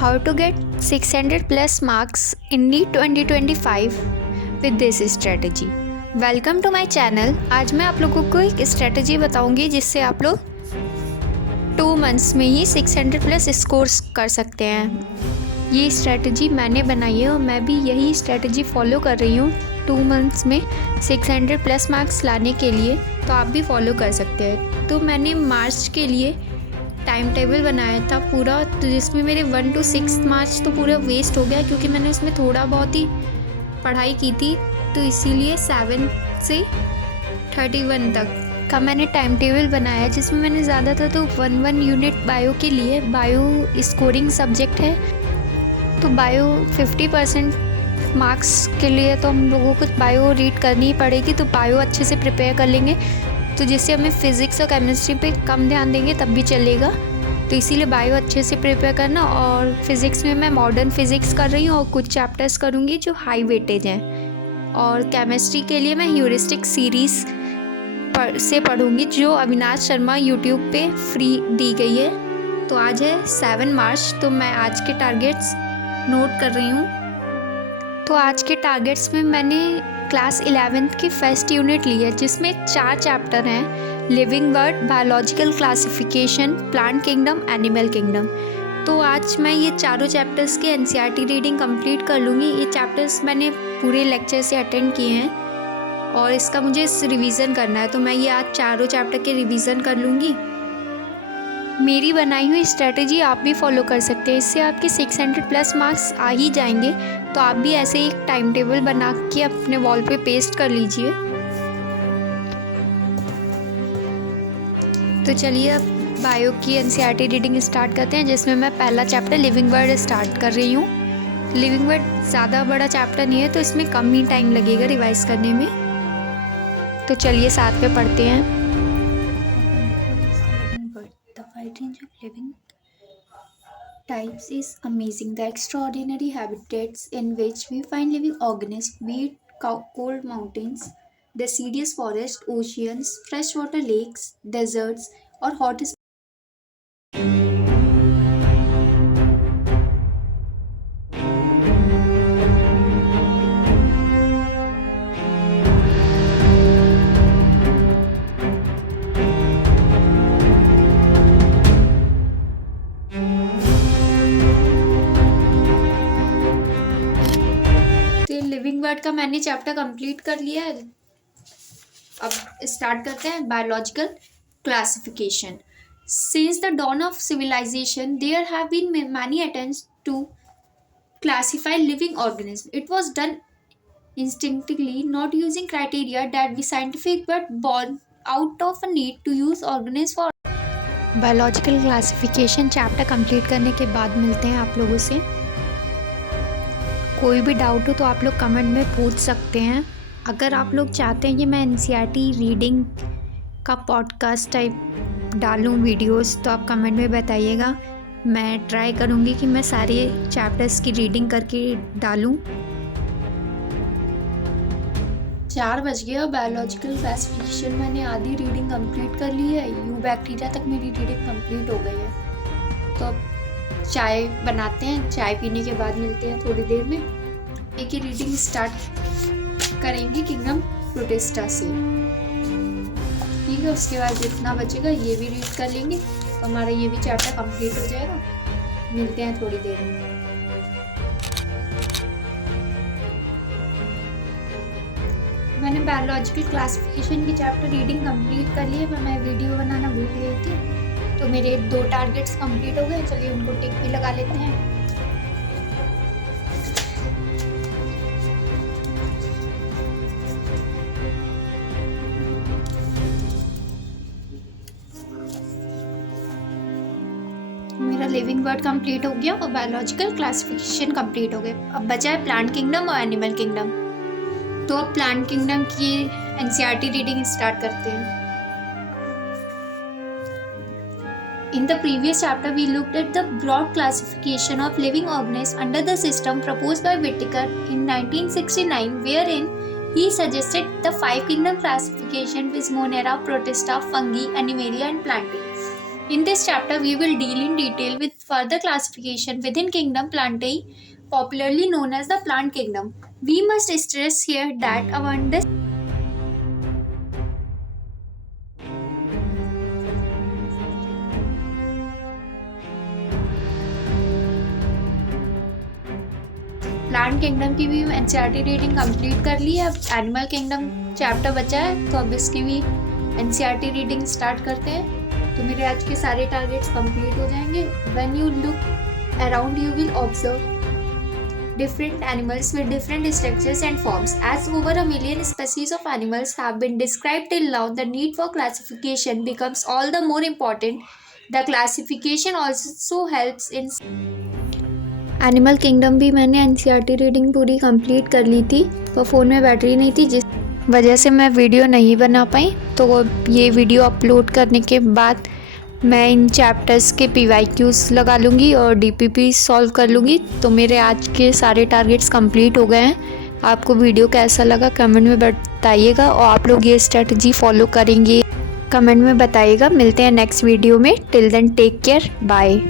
How to get 600 plus marks in NEET 2025 with this strategy. Welcome to my channel. आज मैं आप लोगों को एक स्ट्रेटजी बताऊंगी जिससे आप लोग 2 मंथ्स में ही 600 प्लस स्कोर्स कर सकते हैं। ये स्ट्रेटजी मैंने बनाई है और मैं भी यही स्ट्रेटजी फॉलो कर रही हूँ 2 मंथ्स में 600 प्लस मार्क्स लाने के लिए, तो आप भी फॉलो कर सकते हैं। तो मैंने मार्च के लिए टाइम टेबल बनाया था पूरा, तो जिसमें मेरे 1 to 6 मार्च तो पूरा वेस्ट हो गया क्योंकि मैंने उसमें थोड़ा बहुत ही पढ़ाई की थी, तो इसीलिए 7 से 31 तक का मैंने टाइम टेबल बनाया, जिसमें मैंने ज़्यादातर तो 1 यूनिट बायो के लिए, बायो स्कोरिंग सब्जेक्ट है तो बायो 50% मार्क्स के लिए तो हम लोगों को बायो रीड करनी ही पड़ेगी, तो बायो अच्छे से प्रिपेयर कर लेंगे, तो जिससे हमें फ़िज़िक्स और केमिस्ट्री पे कम ध्यान देंगे तब भी चलेगा। तो इसीलिए बायो अच्छे से प्रिपेयर करना। और फिज़िक्स में मैं मॉडर्न फिज़िक्स कर रही हूँ और कुछ चैप्टर्स करूँगी जो हाई वेटेज हैं। और केमिस्ट्री के लिए मैं ह्यूरिस्टिक सीरीज़ से पढ़ूँगी जो अविनाश शर्मा यूट्यूब पे फ्री दी गई है। तो आज है 7 मार्च, तो मैं आज के टारगेट्स नोट कर रही हूँ। तो आज के टारगेट्स में मैंने क्लास 11th की फर्स्ट यूनिट ली है, जिसमें 4 चैप्टर हैं: living word, biological classification, plant kingdom, animal kingdom. तो आज मैं ये चारों चैप्टर्स की एनसीईआरटी रीडिंग कंप्लीट कर लूँगी। ये चैप्टर्स मैंने पूरे लेक्चर से अटेंड किए हैं और इसका मुझे रिवीजन करना है, तो मैं ये आज चारों चैप्टर के रिवीजन कर लूँगी। मेरी बनाई हुई स्ट्रेटजी आप भी फॉलो कर सकते हैं, इससे आपके 600 प्लस मार्क्स आ ही जाएंगे। तो आप भी ऐसे एक टाइम टेबल बना के अपने वॉल पे पेस्ट कर लीजिए। तो चलिए अब बायो की एनसीईआरटी रीडिंग स्टार्ट करते हैं, जिसमें मैं पहला चैप्टर लिविंग वर्ड स्टार्ट कर रही हूँ। लिविंग वर्ड ज़्यादा बड़ा चैप्टर नहीं है, तो इसमें कम ही टाइम लगेगा रिवाइज करने में। तो चलिए साथ में पढ़ते हैं। Wide range of living types is amazing. The extraordinary habitats in which we find living organisms, be it cold mountains, deciduous forests, oceans, freshwater lakes, deserts, or hot living word का मैंने चैप्टर कंप्लीट कर लिया है। अब start करते हैं biological classification. Since the dawn of civilisation there have been many attempts to classify living organism. It was done instinctively, not using criteria that be scientific, but born out of a need to use organisms for. Biological classification chapter complete करने के बाद मिलते हैं आप लोगों से। कोई भी डाउट हो तो आप लोग कमेंट में पूछ सकते हैं। अगर आप लोग चाहते हैं कि मैं एनसीईआरटी रीडिंग का पॉडकास्ट टाइप डालूं वीडियोस, तो आप कमेंट में बताइएगा। मैं ट्राई करूंगी कि मैं सारे चैप्टर्स की रीडिंग करके डालूं। 4 बज गया। बायोलॉजिकल क्लासिफिकेशन मैंने आधी रीडिंग कंप्लीट कर ली है। यू बैक्टीरिया तक मेरी रीडिंग कंप्लीट हो गई है। तो अब चाय बनाते हैं, चाय पीने के बाद मिलते हैं थोड़ी देर में। एक ही रीडिंग स्टार्ट करेंगे किंगडम प्रोटिस्टा से, ठीक है। उसके बाद जितना बचेगा ये भी रीड कर लेंगे, तो हमारा ये भी चैप्टर कंप्लीट हो जाएगा। मिलते हैं थोड़ी देर में। मैंने बायोलॉजिकल क्लासिफिकेशन की चैप्टर रीडिंग कंप्लीट कर ली है, पर मैं वीडियो बनाना भूल गई थी, तो मेरे 2 टारगेट्स कंप्लीट हो गए। चलिए उनको टिक भी लगा लेते हैं। मेरा लिविंग वर्ड कंप्लीट हो गया और बायोलॉजिकल क्लासिफिकेशन कंप्लीट हो गए। अब बचा है प्लांट किंगडम और एनिमल किंगडम। तो अब प्लांट किंगडम की एनसीईआरटी रीडिंग स्टार्ट करते हैं। In the previous chapter, we looked at the broad classification of living organisms under the system proposed by Whittaker in 1969, wherein he suggested the 5 kingdom classification with Monera, Protista, Fungi, Animalia and Plantae. In this chapter, we will deal in detail with further classification within kingdom Plantae, popularly known as the plant kingdom. We must stress here that our plant kingdom की भी NCERT reading complete कर ली है। अब animal kingdom chapter बचा है, तो अब इसकी भी एनसीईआरटी रीडिंग स्टार्ट करते हैं। तो मेरे आज के सारे टारगेट्स कंप्लीट हो जाएंगे। When you look around you will observe different animals with different structures and forms. As over a million species of animals have been described till now, the need for classification becomes all the more important. The classification also helps in animal kingdom भी मैंने NCERT reading पूरी complete कर ली थी, पर phone में battery नहीं थी, जिस वजह से मैं वीडियो नहीं बना पाई। तो ये वीडियो अपलोड करने के बाद मैं इन चैप्टर्स के PYQs लगा लूँगी और DPP सॉल्व कर लूँगी। तो मेरे आज के सारे टारगेट्स कंप्लीट हो गए हैं। आपको वीडियो कैसा लगा कमेंट में बताइएगा, और आप लोग ये स्ट्रेटजी फॉलो करेंगे कमेंट में बताइएगा। मिलते हैं नेक्स्ट वीडियो में। Till then take care, bye.